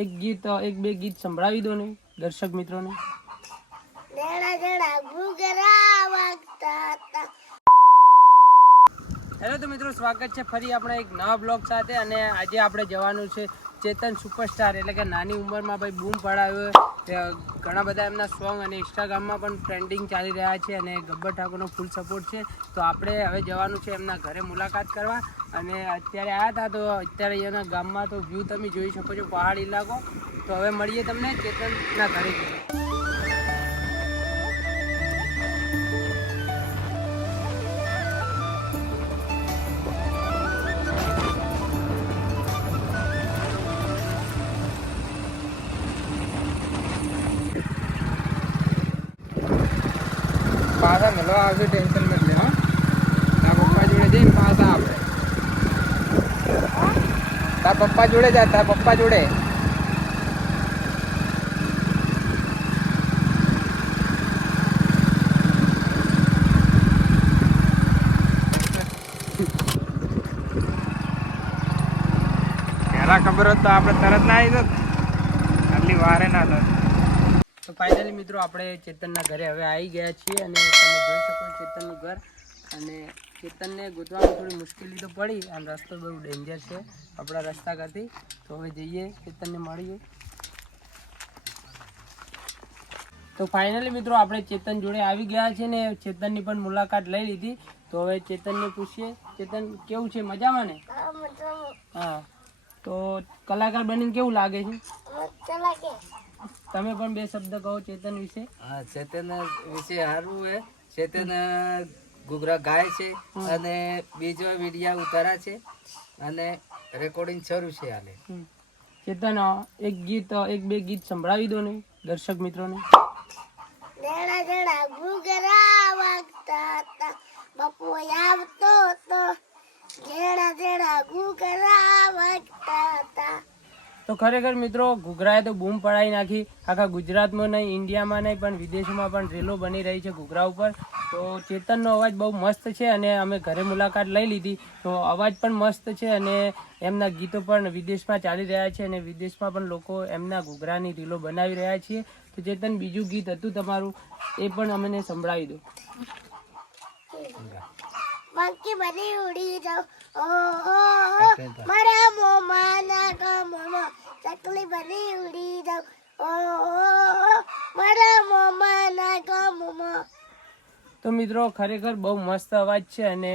એક બે ગીત સંભળાવી દો ને દર્શક મિત્રોને. હેલો તો મિત્રો, સ્વાગત છે ફરી આપણા એક નવા બ્લોગ સાથે. અને આજે આપણે જવાનું છે ચેતન સુપરસ્ટાર, એટલે કે નાની ઉંમરમાં ભાઈ બૂમ પડાવ્યો. ઘણા બધા એમના સોંગ અને ઇન્સ્ટાગ્રામમાં પણ ટ્રેન્ડિંગ ચાલી રહ્યા છે અને ગબ્બર ઠાકોરનો ફૂલ સપોર્ટ છે. તો આપણે હવે જવાનું છે એમના ઘરે મુલાકાત કરવા. અને અત્યારે આવ્યા હતા તો અત્યારે અહીંયાના ગામમાં તો વ્યૂ તમે જોઈ શકો છો, પહાડી ઇલાકો. તો હવે મળીએ તમને ચેતનના ઘરે. પાછા મળવા આવશે, ટેન્શન મત લે. હા, તારા પપ્પા જોડે જઈને પાછા આપણે. તારા પપ્પા જોડે જા, તારા પપ્પા જોડે. પહેલા ખબર હોત તો આપણે તરત ના આવી દોત, આટલી વારે ના દોત. તો ફાઇનલી મિત્રો, આપણે ચેતનના ઘરે હવે આવી ગયા છીએ અને તમે જોઈ શકો ચેતનનું ઘર. અને ચેતનને ગોતવામાં થોડી મુશ્કેલી તો પડી, આમ રસ્તો બહુ ડેન્જર છે આપણા રસ્તા કરતી. તો હવે જઈએ ચેતનને મળીએ. તો ફાઇનલી મિત્રો, આપણે ચેતન જોડે આવી ગયા છે ને ચેતનની પણ મુલાકાત લઈ લીધી. તો હવે ચેતનને પૂછીએ, ચેતન કેવું છે, મજામાં ને? હા, તો કલાકાર બનીને કેવું લાગે છે? તમે પણ બે શબ્દ કહો ચેતન વિશે. હા, ચેતન વિશે સારું છે. ચેતન ઘૂઘરા ગાય છે અને બીજો વિડિયા ઉતારા છે અને રેકોર્ડિંગ શરૂ છે હાલે. ચેતન એક બે ગીત સંભળાવી દો ને દર્શક મિત્રોને. ઘૂઘરા વાગતા હતા, બપો આવતો તો ઘૂઘરા વાગતા હતા. તો ખરેખર મિત્રો, ઘૂઘરાએ તો બૂમ પડાવી નાખી. આખા ગુજરાતમાં નહીં, ઇન્ડિયામાં નહીં, પણ વિદેશમાં પણ રેલો બની રહી છે ઘૂઘરા ઉપર. તો ચેતનનો અવાજ બહુ મસ્ત છે અને અમે ઘરે મુલાકાત લઈ લીધી. તો અવાજ પણ મસ્ત છે અને એમના ગીતો પણ વિદેશમાં ચાલી રહ્યા છે અને વિદેશમાં પણ લોકો એમના ઘૂઘરાની રીલો બનાવી રહ્યા છે. તો ચેતન, બીજું ગીત હતું તમારું, એ પણ અમને સંભળાવી દો. મંકી બની ઉડી જાવ, ઓહો મારા મોમાના ગમમાં ચકલી બની ઉડી જાવ, ઓહો મારા મોમાના ગમમાં. તો મિત્રો, ખરેખર બહુ મસ્ત અવાજ છે અને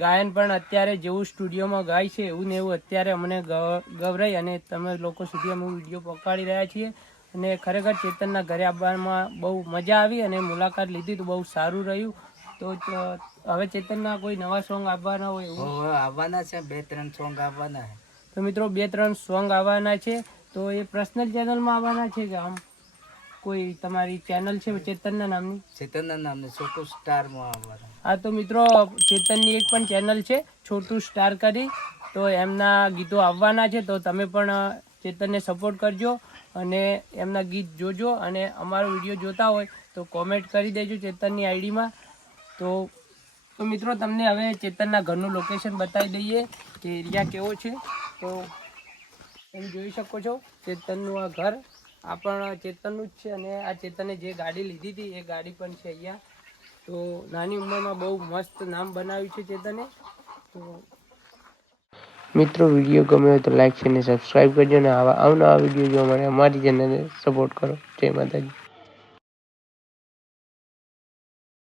ગાયન પણ અત્યારે જેવું સ્ટુડિયોમાં ગાય છે એવું ને એવું અત્યારે અમને ગવરાઈ અને તમે લોકો સુધી અમે વિડીયો પહોંચાડી રહ્યા છીએ. અને ખરેખર ચેતનના ઘરે આવવામાં બહુ મજા આવી અને મુલાકાત લીધી તો બહુ સારું રહ્યું. તો હવે ચેતનના કોઈ નવા સોંગ આવવાના હોય એવું? આવવાના છે, 2-3 સોંગ આવવાના છે. તો મિત્રો, 2-3 સોંગ આવવાના છે. તો એ પર્સનલ ચેનલમાં આવવાના છે કે આમ કોઈ તમારી ચેનલ છે ચેતનના નામની? ચેતનના નામની છોટું સ્ટારમાં આવવાના. હા, તો મિત્રો, ચેતનની એક પણ ચેનલ છે છોટું સ્ટાર કરી, તો એમના ગીતો આવવાના છે. તો તમે પણ ચેતનને સપોર્ટ કરજો અને એમના ગીત જોજો. અને અમારો વિડીયો જોતા હોય તો કોમેન્ટ કરી દેજો ચેતનની આઈડીમાં. તો મિત્રો, તમને હવે ચેતનના ઘરનું લોકેશન બતાવી દઈએ કે એરિયા કેવો છે. તો તમે જોઈ શકો છો ચેતનનું આ ઘર. આ પણ ચેતનનું જ છે અને આ ચેતને જે ગાડી લીધી હતી એ ગાડી પણ છે અહીંયા. તો નાની ઉંમરમાં બહુ મસ્ત નામ બનાવ્યું છે ચેતને. તો મિત્રો, વિડીયો ગમે હોય તો લાઈક અને સબસ્ક્રાઈબ કરજો અને આવા અવનવા વિડીયો જોવા માટે અમારી ચેનલને સપોર્ટ કરો. જય માતાજી.